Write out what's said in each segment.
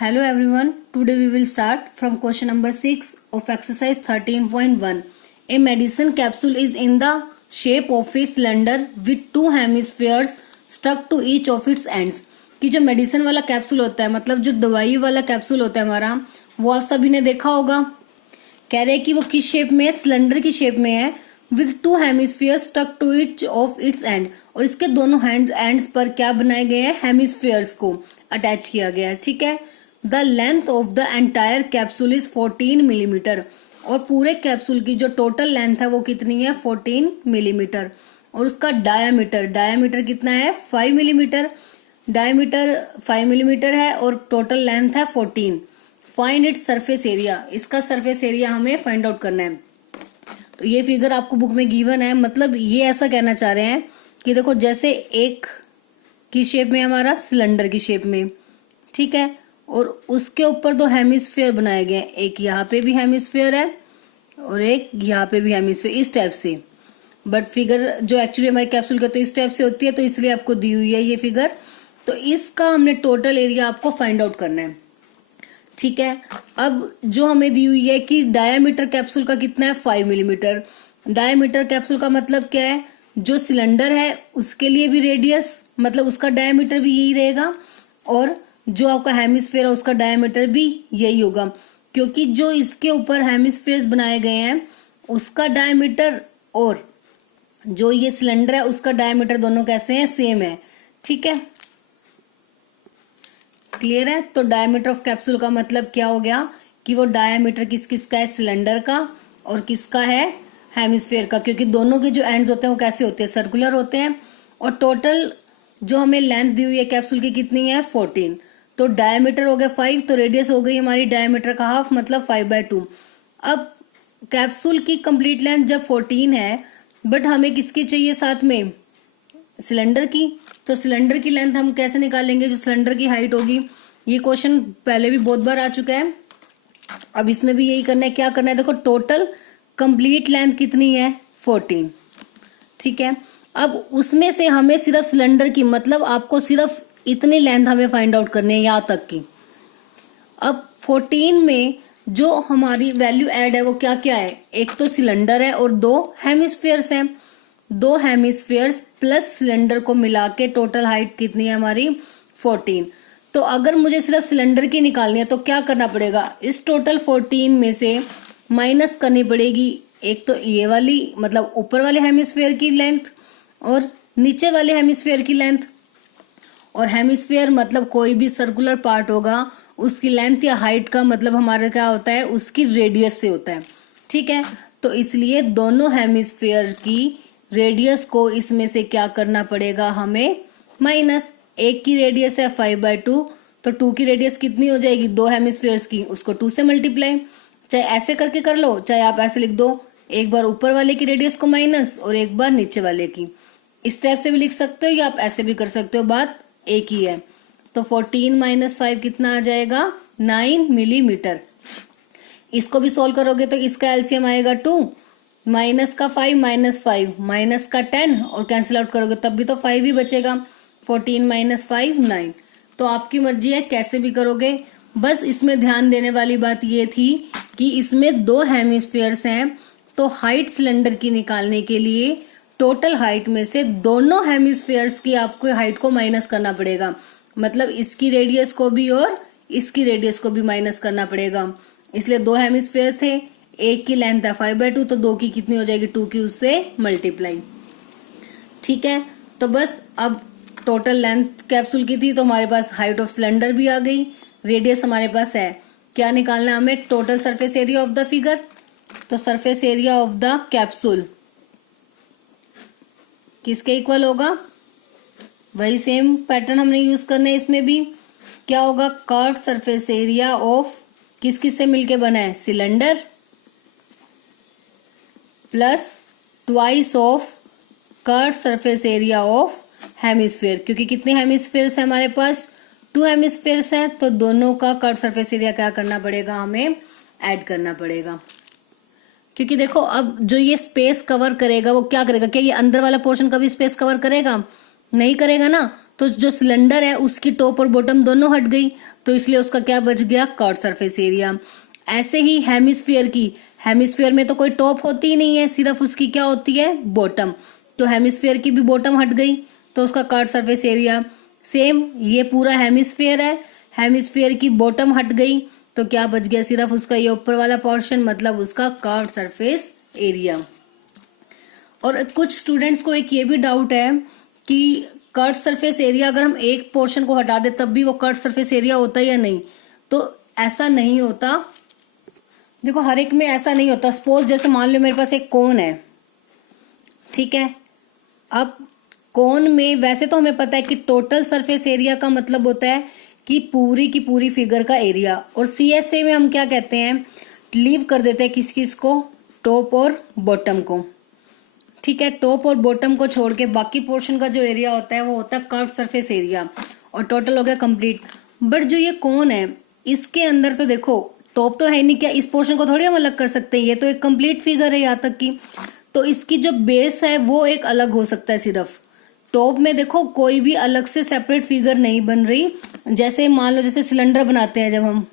Hello everyone, today we will start from question number 6 of exercise 13.1. A medicine capsule is in the shape of a cylinder with two hemispheres stuck to each of its ends. कि जो medicine वाला capsule होता है, मतलब जो दवाई वाला capsule होता है हमारा, वो आप सभी ने देखा होगा। कह रहे हैं कि वो किस शेप में है, सिलेंडर की शेप में है, with two hemispheres stuck to each of its end, और इसके दोनों एंड्स पर क्या बनाए गए हैं, हेमिस्फीयर्स को अटैच किया गया है। ठीक है। The length of the entire capsule is 14 millimetre, और पूरे कैप्सूल की जो टोटल लेंथ है वो कितनी है, 14 मिलीमीटर। और उसका डायामीटर कितना है, 5 मिलीमीटर। डायामीटर 5 मिलीमीटर है और टोटल लेंथ है 14। फाइंड इट्स सरफेस एरिया, इसका सरफेस एरिया हमें फाइंड आउट करना है। तो ये फिगर आपको बुक में गिवन है, मतलब ये ऐसा कहना चाह रहे हैं कि देखो जैसे एक की शेप में हमारा सिलेंडर की शेप में, ठीक है, और उसके ऊपर दो हेमिस्फीयर बनाए गए हैं, एक यहाँ पे भी हेमिस्फीयर है और एक यहाँ पे भी हेमिस्फीयर, इस टाइप से। बट फिगर जो एक्चुअली हमारे कैप्सूल के तो इस टाइप से होती है, तो इसलिए आपको दी हुई है ये फिगर। तो इसका हमने टोटल एरिया आपको फाइंड आउट करना है। ठीक है। अब जो हमें दी हुई है कि डायामीटर कैप्सूल का कितना है, 5 मिलीमीटर। डायामीटर कैप्सूल का मतलब क्या है, जो सिलेंडर है उसके लिए भी रेडियस, मतलब उसका डायामीटर भी यही रहेगा, और जो आपका हेमिस्फीयर है उसका डायामीटर भी यही होगा, क्योंकि जो इसके ऊपर हेमिस्फीयर्स बनाए गए हैं उसका डायामीटर और जो ये सिलेंडर है उसका डायामीटर दोनों कैसे हैं, सेम है। ठीक है, क्लियर है। तो डायमीटर ऑफ कैप्सूल का मतलब क्या हो गया कि वो डायमीटर किसका है, सिलेंडर का, और किसका है, हेमिस्फीयर का, क्योंकि दोनों के जो एंड्स होते हैं वो कैसे होते हैं, सर्कुलर होते हैं। और टोटल जो हमें लेंथ दी हुई है कैप्सूल की कितनी है, 14। तो डायमीटर हो गया 5, तो रेडियस हो गई हमारी डायमीटर का हाफ, मतलब 5/2। अब कैप्सूल की कंप्लीट लेंथ जब 14 है, बट हमें किसकी चाहिए साथ में, सिलेंडर की। तो सिलेंडर की लेंथ हम कैसे निकालेंगे, जो सिलेंडर की हाइट होगी। ये क्वेश्चन पहले भी बहुत बार आ चुका है, अब इसमें भी यही करना है। क्या करना है, देखो टोटल कंप्लीट लेंथ कितनी है, 14। ठीक है। अब उसमें से हमें सिर्फ सिलेंडर की, मतलब आपको सिर्फ इतनी लेंथ हमें फाइंड आउट करनी है यहाँ तक की। अब 14 में जो हमारी वैल्यू ऐड है वो क्या क्या है, एक तो सिलेंडर है और दो हेमिस्फीयर्स हैं। दो हेमिस्फीयर्स प्लस सिलेंडर को मिला के टोटल हाइट कितनी है हमारी, 14। तो अगर मुझे सिर्फ सिलेंडर की निकालनी है तो क्या करना पड़ेगा, इस टोटल 14 में से माइनस करनी पड़ेगी एक तो ये वाली, मतलब ऊपर वाले हेमिस्फीयर की लेंथ और नीचे वाले हेमिस्फीयर की लेंथ। और हेमिस्फीयर मतलब कोई भी सर्कुलर पार्ट होगा उसकी लेंथ या हाइट का मतलब हमारा क्या होता है, उसकी रेडियस से होता है। ठीक है। तो इसलिए दोनों हेमिस्फीयर की रेडियस को इसमें से क्या करना पड़ेगा हमें, माइनस। एक की रेडियस है 5/2, तो 2 की रेडियस कितनी हो जाएगी, दो हेमिस्फीयर्स की, उसको 2 से मल्टीप्लाई। चाहे ऐसे करके कर लो, चाहे आप ऐसे लिख दो, एक बार ऊपर वाले की रेडियस को माइनस और एक बार नीचे वाले की। इस टाइप से भी लिख सकते हो या आप ऐसे भी कर सकते हो, बात एक ही है। तो 14 - 5 कितना आ जाएगा, 9 मिलीमीटर। इसको भी सोल्व करोगे तो इसका एलसीएम आएगा 2, माइनस का 5 - 5 माइनस का 10, और कैंसिल आउट करोगे तब भी तो 5 ही बचेगा। 14 - 5 9। तो आपकी मर्जी है कैसे भी करोगे। बस इसमें ध्यान देने वाली बात ये थी कि इसमें दो हेमिस्फीयर्स हैं, तो हाइट सिलेंडर की निकालने के लिए टोटल हाइट में से दोनों हेमिस्फीयर्स की आपको हाइट को माइनस करना पड़ेगा, मतलब इसकी रेडियस को भी और इसकी रेडियस को भी माइनस करना पड़ेगा। इसलिए दो हेमिस्फीयर थे, एक की लेंथ है 5/2, तो दो की कितनी हो जाएगी, 2 की उससे मल्टीप्लाई। ठीक है। तो बस अब टोटल लेंथ कैप्सूल की थी, तो हमारे पास हाइट ऑफ सिलेंडर भी आ गई, रेडियस हमारे पास है। क्या निकालना है हमें, total surface area of the figure. तो surface area of the capsule किसके इक्वल होगा, वही सेम पैटर्न हमने यूज करना है इसमें भी। क्या होगा, कर्व्ड सरफेस एरिया ऑफ, किस किस से मिलके बना है, cylinder plus twice of curved surface area of hemisphere, क्योंकि कितने हेमिस्फीयर्स है हमारे पास, 2 हेमिस्फीयर्स हैं, तो दोनों का कर्व्ड सरफेस एरिया क्या करना पड़ेगा, हमें ऐड करना पड़ेगा। क्योंकि देखो अब जो ये स्पेस कवर करेगा वो क्या करेगा, क्या ये अंदर वाला पोर्शन का भी स्पेस कवर करेगा, नहीं करेगा ना। तो जो सिलेंडर है उसकी टॉप और बॉटम दोनों हट गई, तो इसलिए उसका क्या बच गया, कर्व सरफेस एरिया। ऐसे ही हेमिस्फीयर में तो कोई टॉप होती ही नहीं है, सिर्फ उसकी क्या होती है, बॉटम। तो हेमिस्फीयर की भी बॉटम हट गई तो उसका कर्व सरफेस एरिया। सेम ये पूरा हेमिस्फीयर है, हेमिस्फीयर की बॉटम हट गई तो क्या बच गया, सिर्फ उसका ये ऊपर वाला पोर्शन, मतलब उसका कर्व सरफेस एरिया। और कुछ स्टूडेंट्स को एक ये भी डाउट है कि कर्व सरफेस एरिया अगर हम एक पोर्शन को हटा दे तब भी वो कर्व सरफेस एरिया होता है या नहीं। तो ऐसा नहीं होता, देखो हर एक में ऐसा नहीं होता। सपोज जैसे मान लो मेरे पास एक कोन है, ठीक है। अब कोन में वैसे तो हमें पता है कि टोटल सरफेस एरिया का मतलब होता है कि पूरी की पूरी फिगर का एरिया, और सीएसए में हम क्या कहते हैं, लीव कर देते हैं किस किस को, टॉप और बॉटम को, ठीक है। टॉप और बॉटम को छोड़ के बाकी पोर्शन का जो एरिया होता है वो होता है कर्व सरफेस एरिया, और टोटल हो गया कंप्लीट। बट जो ये कोन है इसके अंदर तो देखो टॉप तो है नहीं, क्या इस पोर्शन को थोड़ी हम अलग कर सकते हैं, ये तो एक कंप्लीट फिगर है यहाँ तक की। तो इसकी जो बेस है वो एक अलग हो सकता है सिर्फ। टॉप में देखो कोई भी अलग से सेपरेट फिगर नहीं बन रही। जैसे मान लो जैसे सिलेंडर बनाते हैं जब हम,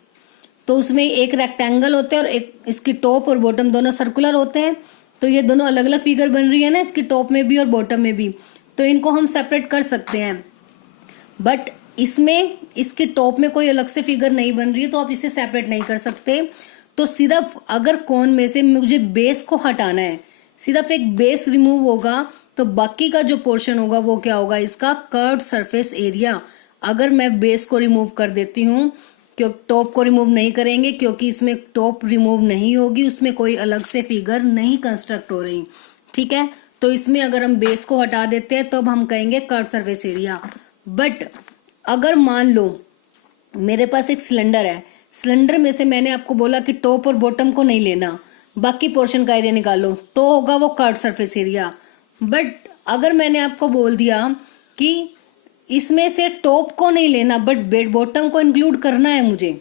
तो उसमें एक रेक्टेंगल होते हैं और एक इसकी टॉप और बॉटम दोनों सर्कुलर होते हैं। तो ये दोनों अलग अलग फिगर बन रही है ना, इसकी टॉप में भी और बॉटम में भी, तो इनको हम सेपरेट कर सकते हैं। बट इसमें इसके टॉप में कोई अलग से फिगर नहीं बन रही है तो आप इसे सेपरेट नहीं कर सकते। तो सिर्फ अगर कोन में से मुझे बेस को हटाना है, सिर्फ एक बेस रिमूव होगा तो बाकी का जो पोर्शन होगा वो क्या होगा, इसका कर्व्ड सरफेस एरिया। अगर मैं बेस को रिमूव कर देती हूँ, क्यों टॉप को रिमूव नहीं करेंगे क्योंकि इसमें टॉप रिमूव नहीं होगी, उसमें कोई अलग से फिगर नहीं कंस्ट्रक्ट हो रही, ठीक है। तो इसमें अगर हम बेस को हटा देते हैं तब हम कहेंगे कर्व सरफेस एरिया। बट अगर मान लो मेरे पास एक सिलेंडर है, सिलेंडर में से मैंने आपको बोला कि टॉप और बॉटम को नहीं लेना, बाकी पोर्शन का एरिया निकालो, तो होगा वो कर्व सरफेस एरिया। बट अगर मैंने आपको बोल दिया कि इसमें से टॉप को नहीं लेना बट बॉटम को इंक्लूड करना है, मुझे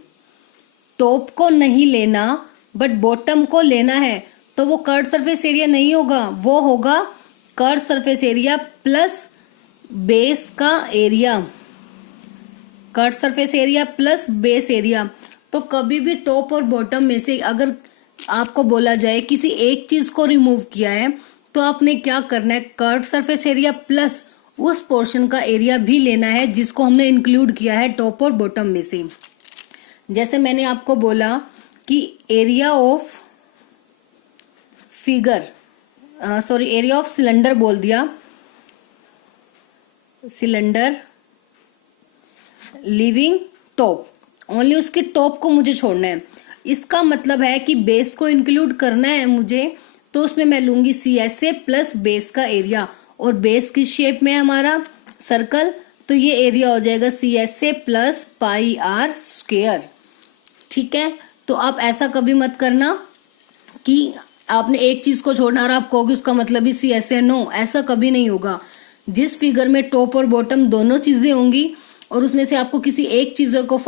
टॉप को नहीं लेना बट बॉटम को लेना है, तो वो कर्व सरफेस एरिया नहीं होगा, वो होगा curve surface area plus base का area, curve surface area plus base area. तो कभी भी टॉप और बॉटम में से अगर आपको बोला जाए किसी एक चीज को रिमूव किया है तो आपने क्या करना है, कर्व सरफेस एरिया प्लस उस पोर्शन का एरिया भी लेना है जिसको हमने इंक्लूड किया है टॉप और बॉटम में से। जैसे मैंने आपको बोला कि area of figure, sorry area of cylinder बोल दिया, सिलेंडर लिविंग टॉप, ओनली उसके टॉप को मुझे छोड़ना है। इसका मतलब है कि बेस को इंक्लूड करना है मुझे, तो उसमें मैं लूंगी CSA प्लस बेस का एरिया, और बेस की शेप में हमारा सर्कल, तो ये एरिया हो जाएगा CSA plus pi R square, ठीक है। तो आप ऐसा कभी मत करना कि आपने एक चीज को छोड़ना और आप कहोगे उसका मतलब ही CSA, नो, ऐसा कभी नहीं होगा। जिस फिगर में टॉप और बॉटम दोनों चीजें होंगी और उसमें से आपको किसी एक चीज को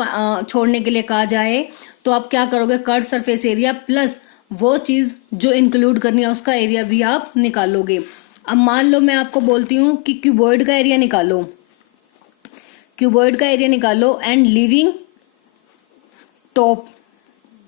छोड़ने के लिए कहा जाए तो आप क्या करोगे, कर्व सरफेस एरिया प्लस वो चीज जो इंक्लूड करनी है उसका एरिया भी आप निकालोगे। अब मान लो मैं आपको बोलती हूँ कि क्यूबॉइड का एरिया निकालो, क्यूबॉइड का एरिया निकालो एंड लिविंग टॉप,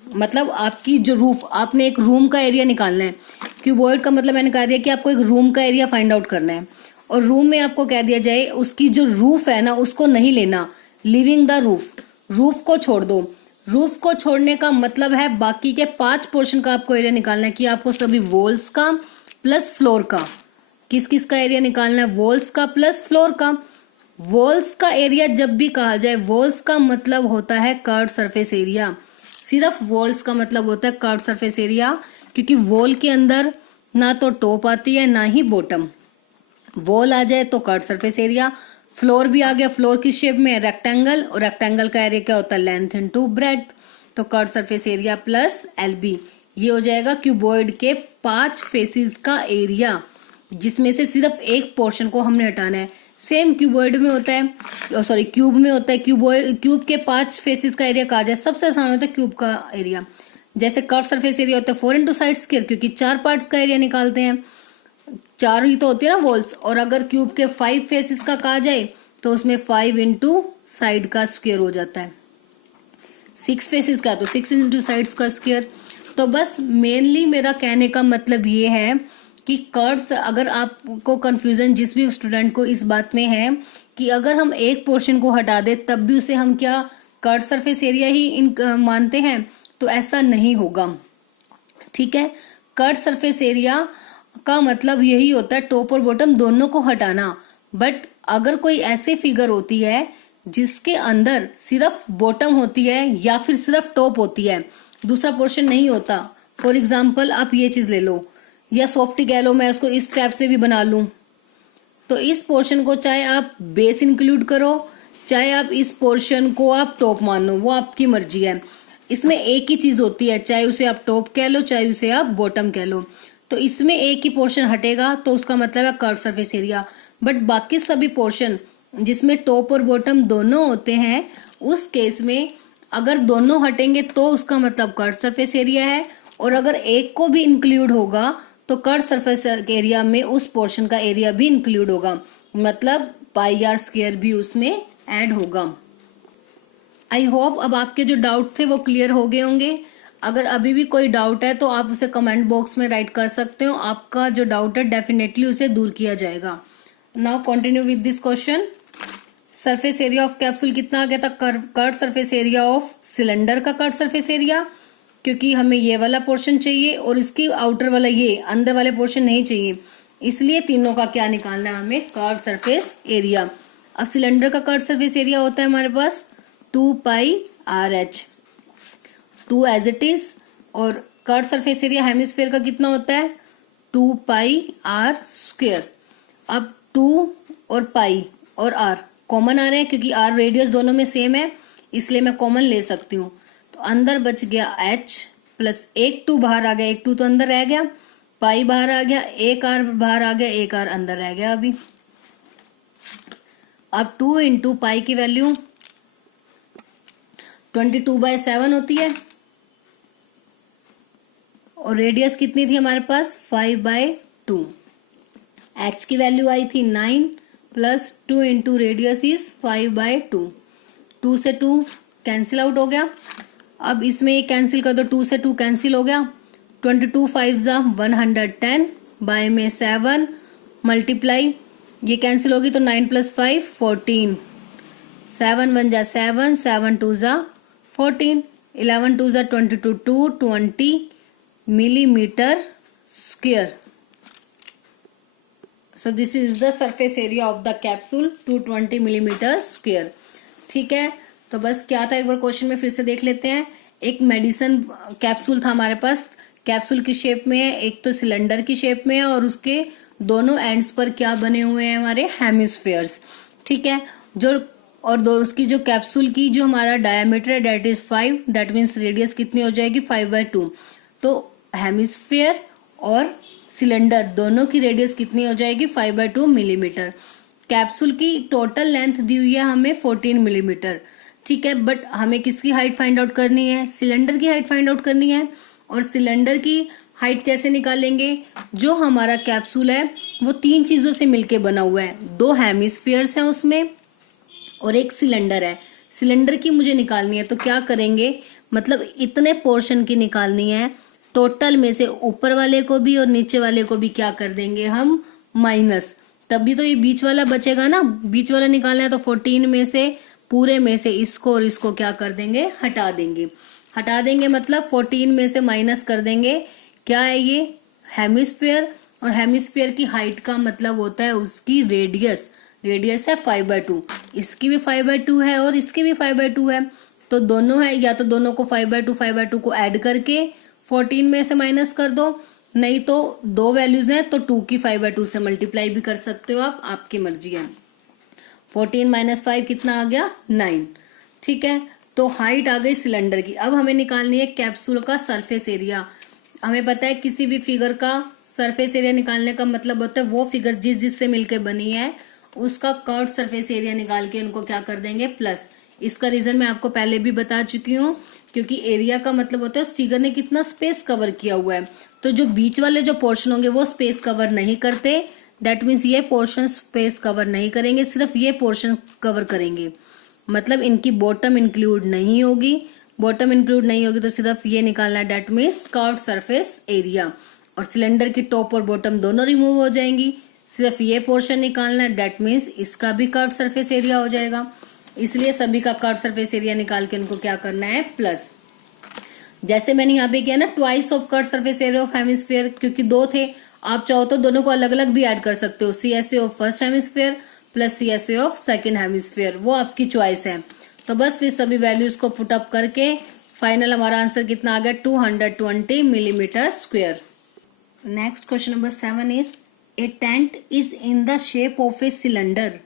मतलब आपकी जो रूफ, आपने एक रूम का एरिया निकालना है। क्यूबॉइड का मतलब मैंने कहा दिया कि आपको एक रूम का एरिया फाइंड आउट करना है, और रूम में आपको कह दिया जाए उसकी जो रूफ है ना उसको नहीं लेना, लिविंग द रूफ, रूफ को छोड़ दो। रूफ को छोड़ने का मतलब है बाकी के 5 पोर्शन का आपको एरिया निकालना है, कि आपको सभी वॉल्स का प्लस फ्लोर का, किस किस का एरिया निकालना है, वॉल्स का प्लस फ्लोर का। वॉल्स का एरिया जब भी कहा जाए, वॉल्स का मतलब होता है कर्व सरफेस एरिया, सिर्फ वॉल्स का मतलब होता है कर्व सरफेस एरिया, क्योंकि वॉल के अंदर ना तो टॉप आती है ना ही बॉटम। वॉल आ जाए तो कर्व सरफेस एरिया, फ्लोर भी आ गया, फ्लोर की शेप में रेक्टेंगल, और रेक्टेंगल का एरिया क्या होता है, लेंथ इनटू ब्रेड्थ, तो curve surface area plus LB, ये हो जाएगा क्यूबॉइड के 5 फेसेस का एरिया, जिसमें से सिर्फ एक पोर्शन को हमने हटाना है। सेम क्यूबॉइड में होता है, सॉरी क्यूब में होता है, क्यूब के 5 फेसेस का एरिया कहा जाए, सबसे आसान होता है क्यूब का एरिया। जैसे कर्व सरफेस एरिया होता है 4 इंटू साइड स्क्वायर, क्योंकि 4 पार्ट्स का एरिया निकालते हैं, 4 ही तो होती है ना वॉल्स, और अगर क्यूब के 5 फेसेस का कहा जाए तो उसमें 5 इंटू साइड का स्क्वायर हो जाता है, 6 फेसेस का, तो 6 इंटू साइड्स का स्क्वायर। तो बस मेनली मेरा कहने का मतलब ये है कि कर्व्स, अगर आपको कंफ्यूजन जिस भी स्टूडेंट को इस बात में है कि अगर हम एक पोर्शन को हटा दे तब भी उसे हम क्या कर्व सरफेस एरिया ही मानते हैं, तो ऐसा नहीं होगा। ठीक है, कर्व सरफेस एरिया का मतलब यही होता है टॉप और बॉटम दोनों को हटाना। बट अगर कोई ऐसी फिगर होती है जिसके अंदर सिर्फ बॉटम होती है या फिर सिर्फ टॉप होती है, दूसरा पोर्शन नहीं होता, फॉर एग्जाम्पल आप ये चीज ले लो या सॉफ्टी कह लो, मैं उसको इस टाइप से भी बना लूं, तो इस पोर्शन को चाहे आप बेस इंक्लूड करो, चाहे आप इस पोर्शन को आप टॉप मान लो, वो आपकी मर्जी है। इसमें एक ही चीज होती है, चाहे उसे आप टॉप कह लो चाहे उसे आप बॉटम कह लो। तो इसमें एक ही पोर्शन हटेगा तो उसका मतलब है कर्व सरफेस एरिया। बट बाकी सभी पोर्शन जिसमें टॉप और बॉटम दोनों होते हैं, उस केस में अगर दोनों हटेंगे तो उसका मतलब कर्व सरफेस एरिया है, और अगर एक को भी इंक्लूड होगा तो कर्व सरफेस एरिया में उस पोर्शन का एरिया भी इंक्लूड होगा, मतलब पाई आर स्क्वायर भी उसमें ऐड होगा। आई होप अब आपके जो डाउट थे वो क्लियर हो गए होंगे। अगर अभी भी कोई डाउट है तो आप उसे कमेंट बॉक्स में राइट कर सकते हो, आपका जो डाउट है डेफिनेटली उसे दूर किया जाएगा। Now continue with this question. Surface area of capsule कितना आ गया था? Curve surface area of cylinder का कर्व सरफेस एरिया, क्योंकि हमें ये वाला पोर्शन चाहिए और इसकी आउटर वाला ये अंदर वाले पोर्शन नहीं चाहिए, इसलिए तीनों का क्या निकालना है हमें? Curve surface area. अब सिलेंडर का कर्व सरफेस एरिया होता है हमारे पास 2 pi r h, 2 as it is, और कर्व सरफेस एरिया हेमिस्फेयर का कितना होता है? 2 पाई आर स्क्वायर। अब 2 और पाई और आर कॉमन आ रहे हैं, क्योंकि आर रेडियस दोनों में सेम है इसलिए मैं कॉमन ले सकती हूँ। तो अंदर बच गया h प्लस एक 2 बाहर आ गया, एक 2 तो अंदर रह गया, पाई बाहर आ गया, एक आर बाहर आ गया, एक आर अंदर रह गया अभी। अब 2 इंटू पाई की वैल्यू 22/7 होती है, और रेडियस कितनी थी हमारे पास? 5/2। h की वैल्यू आई थी 9 प्लस 2 इंटू रेडियस इज 5/2। 2 से 2 कैंसिल आउट हो गया। अब इसमें ये कैंसिल कर दो, 2 से 2 कैंसिल हो गया, 22 5 110 बाय में 7 मल्टीप्लाई, ये कैंसिल होगी तो 9 प्लस 5 14, 7 1 जा 7, 7 2 जा 14, 11 2 जा 22 220 millimeter square. So this is the surface area of the capsule 220 millimeter square. ठीक है, तो बस क्या था एक बार क्वेश्चन में फिर से देख लेते हैं। एक मेडिसिन कैप्सूल था हमारे पास, कैप्सूल की शेप में है, एक तो सिलेंडर की शेप में है, और उसके दोनों एंड्स पर क्या बने हुए हैं? हमारे हेमिस्फेयर्स। ठीक है, जो और दो उसकी जो कैप्सूल की जो हमारा डायमीटर है that is 5, that means radius कितनी हो जाएगी? 5/2। तो हेमिस्फेयर और सिलेंडर दोनों की रेडियस कितनी हो जाएगी? 5/2 मिलीमीटर। कैप्सूल की टोटल लेंथ दी हुई है हमें 14 मिलीमीटर। ठीक है, बट हमें किसकी हाइट फाइंड आउट करनी है? सिलेंडर की हाइट फाइंड आउट करनी है। और सिलेंडर की हाइट कैसे निकालेंगे? जो हमारा कैप्सूल है वो 3 चीजों से मिलके बना हुआ है, 2 हेमिस्फीयर्स हैं उसमें और एक सिलेंडर है। सिलेंडर की मुझे निकालनी है, तो क्या करेंगे? मतलब इतने पोर्शन की निकालनी है, टोटल में से ऊपर वाले को भी और नीचे वाले को भी क्या कर देंगे हम? माइनस, तभी तो ये बीच वाला बचेगा ना। बीच वाला निकालना है तो 14 में से पूरे में से इसको और इसको क्या कर देंगे? हटा देंगे। हटा देंगे मतलब 14 में से माइनस कर देंगे। क्या है ये? हेमिस्फेयर, और हेमिस्फेयर की हाइट का मतलब होता है उसकी रेडियस। रेडियस है 5/2, इसकी भी 5/2 है और इसकी भी 5/2 है, तो दोनों है, या तो दोनों को 5/2 को ऐड करके 14 में से माइनस कर दो, नहीं तो 2 वैल्यूज हैं तो 2 की 5/2 से मल्टीप्लाई भी कर सकते हो आप, आपकी मर्जी है। 14 माइनस 5 कितना आ गया? 9। ठीक है, तो हाइट आ गई सिलेंडर की। अब हमें निकालनी है कैप्सूल का सरफेस एरिया। हमें पता है किसी भी फिगर का सरफेस एरिया निकालने का मतलब होता है वो फिगर जिस जिससे मिलकर बनी है उसका कर्व सरफेस एरिया निकाल के उनको क्या कर देंगे? प्लस। इसका रीजन मैं आपको पहले भी बता चुकी हूँ, क्योंकि एरिया का मतलब होता है उस फिगर ने कितना स्पेस कवर किया हुआ है। तो जो बीच वाले जो पोर्शन होंगे वो स्पेस कवर नहीं करते, दैट मीन्स ये पोर्शन स्पेस कवर नहीं करेंगे, सिर्फ ये पोर्शन कवर करेंगे, मतलब इनकी बॉटम इंक्लूड नहीं होगी। बॉटम इंक्लूड नहीं होगी तो सिर्फ ये निकालना है, that means curved surface area. और सिलेंडर की टॉप और बॉटम दोनों रिमूव हो जाएंगी, सिर्फ ये पोर्शन निकालना है, डेट मीन्स इसका भी कर्व्ड सरफेस एरिया हो जाएगा। इसलिए सभी का कर्व्ड सरफेस एरिया निकाल के उनको क्या करना है, प्लस। जैसे मैंने यहाँ पे किया ना, twice of curved surface area of hemisphere, क्योंकि दो थे, आप चाहो तो दोनों को अलग अलग भी ऐड कर सकते हो, CSA of first hemisphere plus CSA of second hemisphere, वो आपकी चॉइस है। तो बस फिर सभी वैल्यूज को पुट अप करके फाइनल हमारा आंसर कितना आ गया, 220 millimetre square. Next question number 7 is a tent is in the shape of a cylinder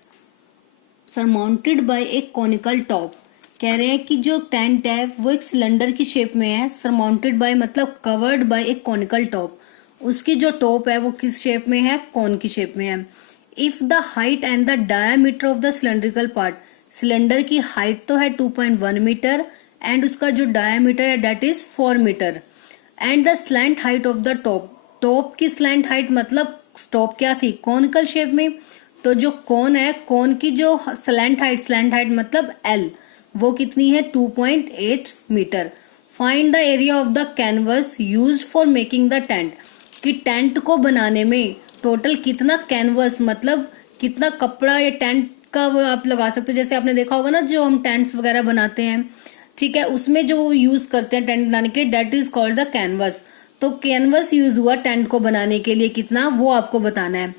surmounted bye A conical top. कह रहे हैं कि जो टेंट है वो एक सिलेंडर की शेप में है, सरमाउंटेड बाय मतलब covered by A conical top, उसकी जो टॉप है वो किस शेप में है, कॉन की शेप में है। If the height and the diameter of the cylindrical part, cylinder की हाइट तो है 2.1 मीटर एंड उसका जो डायमीटर है that is 4 metre, and the slant height of the top, top की स्लैंट हाइट मतलब टॉप क्या थी, कॉनिकल शेप में, तो जो कॉन है, कॉन की जो स्लैंट हाइट मतलब L, वो कितनी है 2.8 metre. Find the area of the canvas used for making the tent, कि टेंट को बनाने में टोटल कितना कैनवस मतलब कितना कपड़ा या टेंट का वो आप लगा सकते हो। जैसे आपने देखा होगा ना, जो हम टेंट्स वगैरह बनाते हैं, ठीक है, उसमें जो यूज करते हैं टेंट बनाने के, that is called the canvas. तो कैनवस यूज हुआ टेंट को बनाने के लिए कितना, वो आपको बताना है,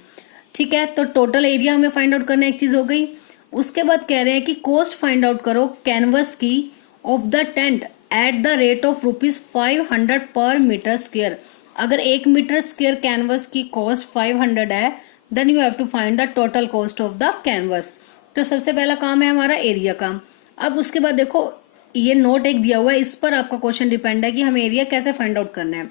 ठीक है। तो टोटल एरिया हमें फाइंड आउट करना, एक चीज हो गई। उसके बाद कह रहे हैं कि कॉस्ट फाइंड आउट करो कैनवस की of the tent at the rate of ₹500 per metre square. अगर 1 मीटर स्क्वायर कैनवस की कॉस्ट 500 है, then you have to find the total cost of the canvas. तो सबसे पहला काम है हमारा एरिया का। अब उसके बाद देखो ये नोट एक दिया हुआ है, इस पर आपका क्वेश्चन डिपेंड है कि हमें एरिया कैसे फाइंड आउट करना है।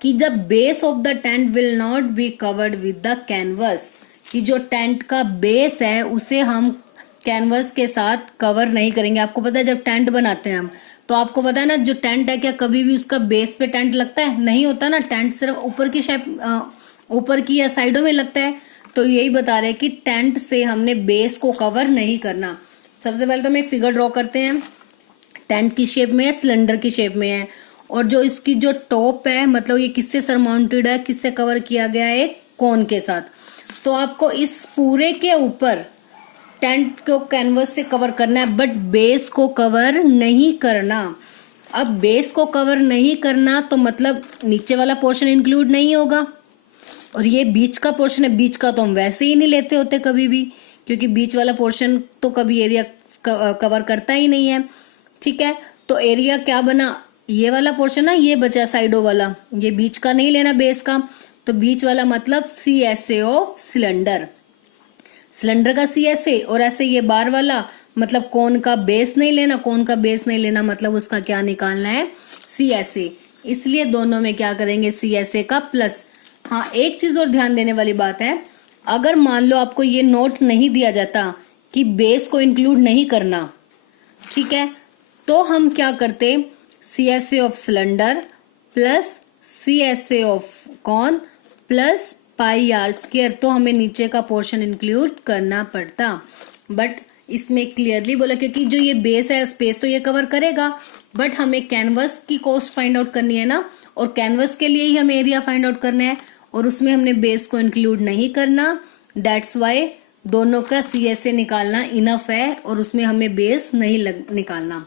कि the base of the tent will not be covered with the canvas, कि जो टेंट का बेस है उसे हम कैनवस के साथ कवर नहीं करेंगे। आपको पता है जब टेंट बनाते हैं हम, तो आपको पता है ना, जो टेंट है क्या कभी भी उसका बेस पे टेंट लगता है, नहीं होता ना, टेंट सिर्फ ऊपर की शेप, ऊपर की या साइडों में लगता है। तो यही बता रहे हैं कि टेंट से हमने बेस को कवर नहीं करना। सबसे पहले तो हम एक फिगर ड्रॉ करते हैं, टेंट की शेप में है, सिलेंडर की शेप में है, और जो इसकी जो टॉप है मतलब ये किससे सरमाउंटेड है, किससे कवर किया गया है, कोन के साथ। तो आपको इस पूरे के ऊपर टेंट को कैनवस से कवर करना है, बट बेस को कवर नहीं करना। अब बेस को कवर नहीं करना तो मतलब नीचे वाला पोर्शन इंक्लूड नहीं होगा, और ये बीच का पोर्शन है, बीच का तो हम वैसे ही नहीं लेते होते कभी भी, क्योंकि बीच वाला पोर्शन तो कभी एरिया कवर करता ही नहीं है, ठीक है। तो एरिया क्या बना, ये वाला पोर्शन ना, ये बचा साइडों वाला, ये बीच का नहीं लेना बेस का, तो बीच वाला मतलब CSA ऑफ सिलेंडर, सिलेंडर का CSA, और ऐसे ये बार वाला मतलब कोन का बेस नहीं लेना, कोन का बेस नहीं लेना मतलब उसका क्या निकालना है, CSA। इसलिए दोनों में क्या करेंगे, CSA का प्लस। हाँ, एक चीज और ध्यान देने वाली बात है, अगर मान लो आपको ये नोट नहीं दिया जाता कि बेस को इंक्लूड नहीं करना, ठीक है, तो हम क्या करते, CSA of cylinder plus CSA of cone plus πr², तो हमें नीचे का पोर्शन इंक्लूड करना पड़ता। बट इसमें क्लियरली बोला, क्योंकि जो ये बेस है स्पेस तो ये कवर करेगा, बट हमें कैनवस की कॉस्ट फाइंड आउट करनी है ना, और कैनवस के लिए ही हमें एरिया फाइंड आउट करना है, और उसमें हमने बेस को इंक्लूड नहीं करना। दैट्स वाई दोनों का CSA निकालना इनफ है, और उसमें हमें बेस नहीं निकालना।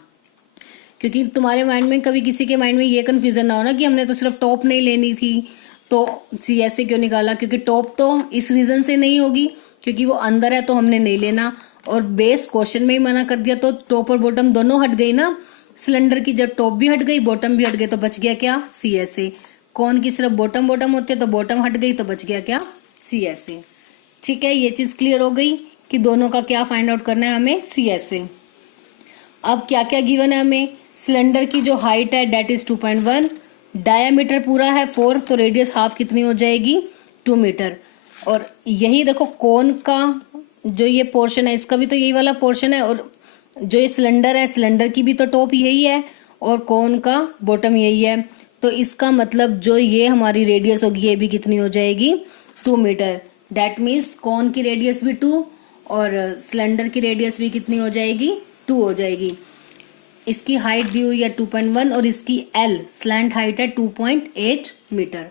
क्योंकि तुम्हारे माइंड में कभी किसी के माइंड में ये कंफ्यूजन ना हो ना कि हमने तो सिर्फ टॉप नहीं लेनी थी तो CSA क्यों निकाला, क्योंकि टॉप तो इस रीजन से नहीं होगी क्योंकि वो अंदर है तो हमने नहीं लेना, और बेस क्वेश्चन में ही मना कर दिया, तो टॉप और बॉटम दोनों हट गई ना सिलेंडर की, जब टॉप भी हट गई बॉटम भी हट गई तो बच गया क्या, CSA। कौन की सिर्फ बॉटम बॉटम होते हैं तो बॉटम हट गई तो बच गया क्या, CSA। ठीक है, ये चीज क्लियर हो गई कि दोनों का क्या फाइंड आउट करना है हमें, CSA। अब क्या क्या गिवन है हमें, सिलेंडर की जो हाइट है डेट इज 2.1, डायामीटर पूरा है 4, तो रेडियस हाफ कितनी हो जाएगी 2 मीटर। और यही देखो कोन का जो ये पोर्शन है इसका भी तो यही वाला पोर्शन है, और जो ये सिलेंडर है सिलेंडर की भी तो टॉप यही है और कोन का बॉटम यही है, तो इसका मतलब जो ये हमारी रेडियस होगी ये भी कितनी हो जाएगी 2 मीटर। दैट मीन्स कोन की रेडियस भी 2 और सिलेंडर की रेडियस भी कितनी हो जाएगी 2 हो जाएगी। इसकी हाइट दी हुई है 2.1 और इसकी एल स्लैंट हाइट है 2.8 मीटर।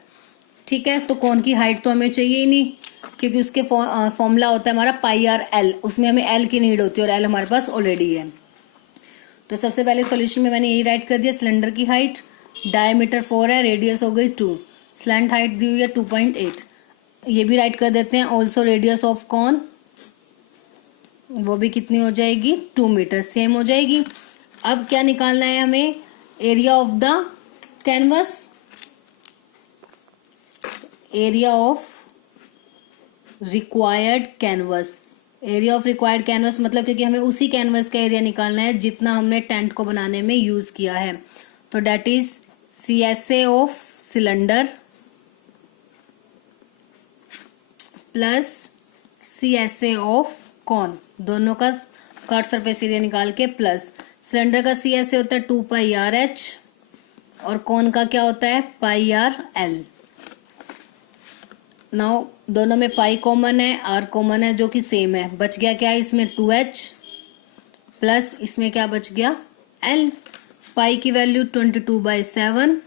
ठीक है, तो कौन की हाइट तो हमें चाहिए ही नहीं, क्योंकि उसके फॉर्मूला होता है हमारा पाई आर एल, उसमें हमें एल की नीड होती है और एल हमारे पास ऑलरेडी है। तो सबसे पहले सॉल्यूशन में मैंने यही राइट कर दिया, सिलेंडर की हाइट, डायमीटर 4 है, रेडियस हो गई 2, स्लैंट हाइट दी हुई है 2.8, ये भी राइट कर देते हैं। ऑल्सो रेडियस ऑफ कॉन, वो भी कितनी हो जाएगी 2 मीटर, सेम हो जाएगी। अब क्या निकालना है हमें, area of the canvas, area of required canvas. Area of required canvas मतलब क्योंकि हमें उसी कैनवस का एरिया निकालना है जितना हमने टेंट को बनाने में यूज किया है, तो that is CSA of cylinder plus CSA of cone, दोनों का कट सरफेस एरिया निकाल के, प्लस सिलेंडर का CSA होता है 2 पाई आर एच और कॉन का क्या होता है पाई आर एल। नाउ दोनों में पाई कॉमन है, आर कॉमन है जो कि सेम है, बच गया क्या है इसमें 2h प्लस इसमें क्या बच गया l। पाई की वैल्यू 22/7,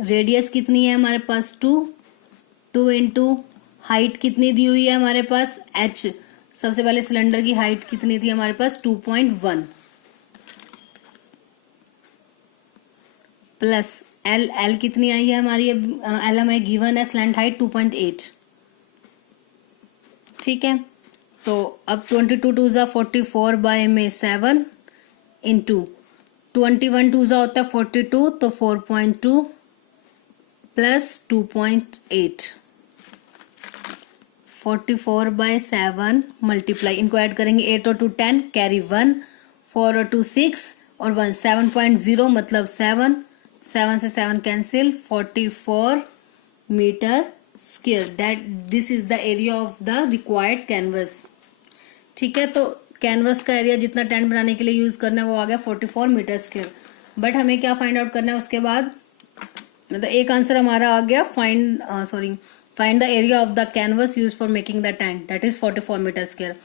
रेडियस कितनी है हमारे पास 2 इंटू हाइट कितनी दी हुई है हमारे पास h, सबसे पहले सिलेंडर की हाइट कितनी थी हमारे पास 2.1 प्लस एल कितनी आई है हमारी, एल हमें गिवन है स्लैंट हाइट 2.8। ठीक है, तो अब 22 2 ज़ा 44/7 इंटू 21 2 ज़ा होता है 42, तो 4.2 प्लस 2.8, 44/7 मल्टीप्लाई, इनको ऐड करेंगे 8 और 2 10, कैरी 1, 4 और 2 6 और 1 7.0 मतलब 7 से 7 cancel, 44 metre square, that this is the area of the required canvas. ठीक है, तो कैनवस का एरिया जितना टेंट बनाने के लिए यूज करना है वो आ गया 44 मीटर स्क्वायर। बट हमें क्या फाइंड आउट करना है उसके बाद, मतलब एक आंसर हमारा आ गया, find the area of the canvas use for making the tent, that is 44 metre square.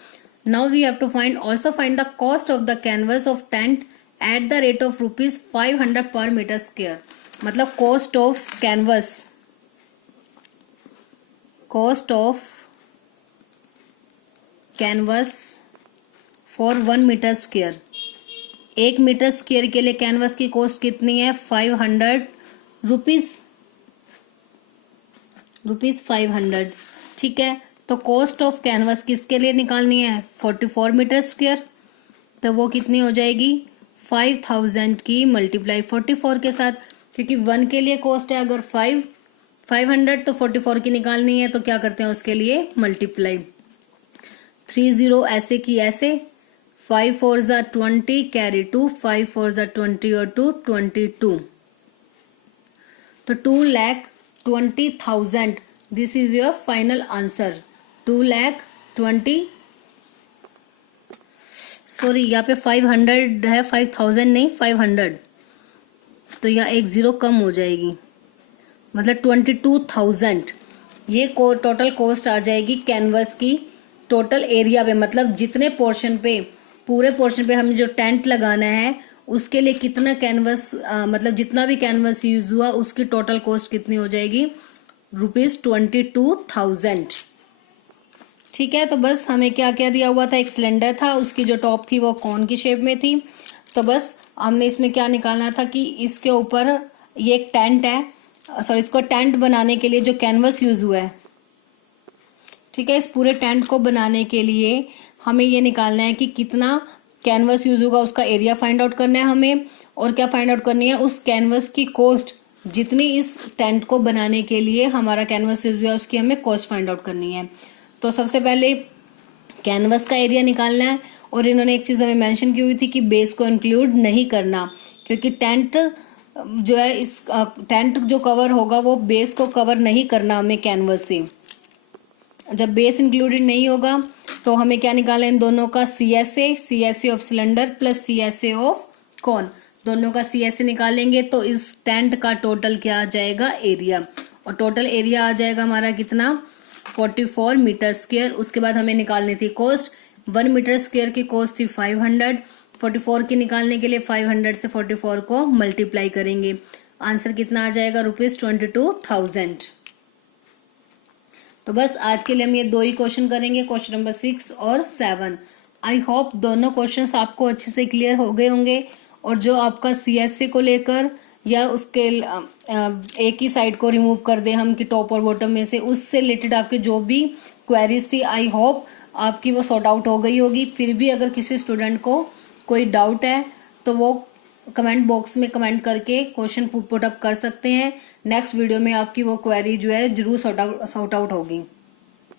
Now we have to find the cost of the canvas of tent at the rate of ₹500 per metre square. मतलब cost of canvas for 1 metre square, 1 metre square के लिए canvas की cost कितनी है 500 rupees 500। ठीक है, तो cost of canvas किसके लिए निकालनी है 44 मीटर स्क्वायर, तो वो कितनी हो जाएगी 5000 की मल्टीप्लाई 44 के साथ, क्योंकि 1 के लिए कॉस्ट है अगर 500 तो 44 की निकालनी है, तो क्या करते हैं उसके लिए मल्टीप्लाई, 30 ऐसे की ऐसे, 5 4 ज़ा 20 कैरी 2, 5 4 ज़ा 20 और 2 22, तो 2,20,000 this is your final answer, 2,20,000 sorry यहाँ पे 500 है 5000 नहीं 500, तो यहाँ एक जीरो कम हो जाएगी, मतलब 22,000 ये टोटल कॉस्ट आ जाएगी कैनवस की टोटल एरिया पे, मतलब जितने पोर्शन पे, पूरे पोर्शन पे हमें जो टेंट लगाना है उसके लिए कितना कैनवस, मतलब जितना भी कैनवस यूज हुआ उसकी टोटल कॉस्ट कितनी हो जाएगी ₹22,000। ठीक है, तो बस हमें क्या क्या दिया हुआ था, एक सिलेंडर था, उसकी जो टॉप थी वो कॉन की शेप में थी, तो बस हमने इसमें क्या निकालना था कि इसके ऊपर ये एक टेंट है, सॉरी इसको टेंट बनाने के लिए जो कैनवस यूज हुआ है, ठीक है, इस पूरे टेंट को बनाने के लिए हमें ये निकालना है कि कितना कैनवस यूज होगा, उसका एरिया फाइंड आउट करना है हमें, और क्या फाइंड आउट करनी है उस कैनवस की कॉस्ट, जितनी इस टेंट को बनाने के लिए हमारा कैनवस यूज हुआ उसकी हमें कॉस्ट फाइंड आउट करनी है। तो सबसे पहले कैनवस का एरिया निकालना है, और इन्होंने एक चीज हमें मेंशन की हुई थी कि बेस को इंक्लूड नहीं करना, क्योंकि टेंट जो है इस टेंट जो कवर होगा वो बेस को कवर नहीं करना हमें कैनवस से। जब बेस इंक्लूडेड नहीं होगा तो हमें क्या निकालना है इन दोनों का CSA of cylinder plus CSA of cone, दोनों का CSA निकालेंगे तो इस टेंट का टोटल क्या आ जाएगा एरिया, और टोटल एरिया आ जाएगा हमारा कितना 44 मीटर स्क्वायर। उसके बाद हमें निकालनी थी कॉस्ट, 1 मीटर स्क्वायर की कॉस्ट थी 500, 44 की निकालने के लिए 500 से 44 को मल्टीप्लाई करेंगे। आंसर कितना आ जाएगा? ₹22,000। तो बस आज के लिए हम ये 2 ही क्वेश्चन करेंगे, क्वेश्चन नंबर 6 और 7। आई होप दोनों क्वेश्चंस आपको अच्छे से क्लियर हो गए होंगे। और जो आपका सीएससी को लेकर या उसके एक ही साइड को रिमूव कर दे हम कि टॉप और बॉटम में से, उससे रिलेटेड आपके जो भी क्वेरीज थी, आई होप आपकी वो सॉर्ट आउट हो गई होगी। फिर भी अगर किसी स्टूडेंट को कोई डाउट है तो वो कमेंट बॉक्स में कमेंट करके क्वेश्चन पुट अप कर सकते हैं। नेक्स्ट वीडियो में आपकी वो क्वेरी जो है जरूर सॉर्ट आउट होगी।